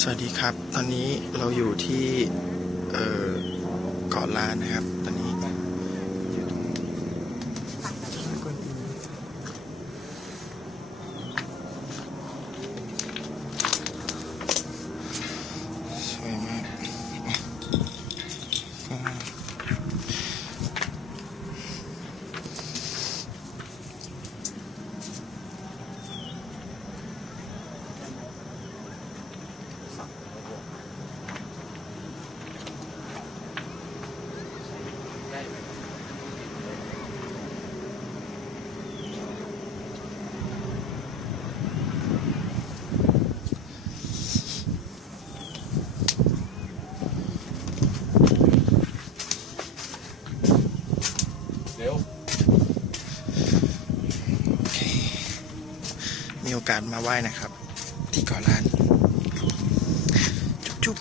สวัสดีครับ ตอนนี้เราอยู่ที่เอ่อเกาะล้านนะครับ ตอนนี้อยู่ตรงสวยมาก็วมีโอกาสมาไหว้นะครับ ที่เกาะล้าน จุ๊บ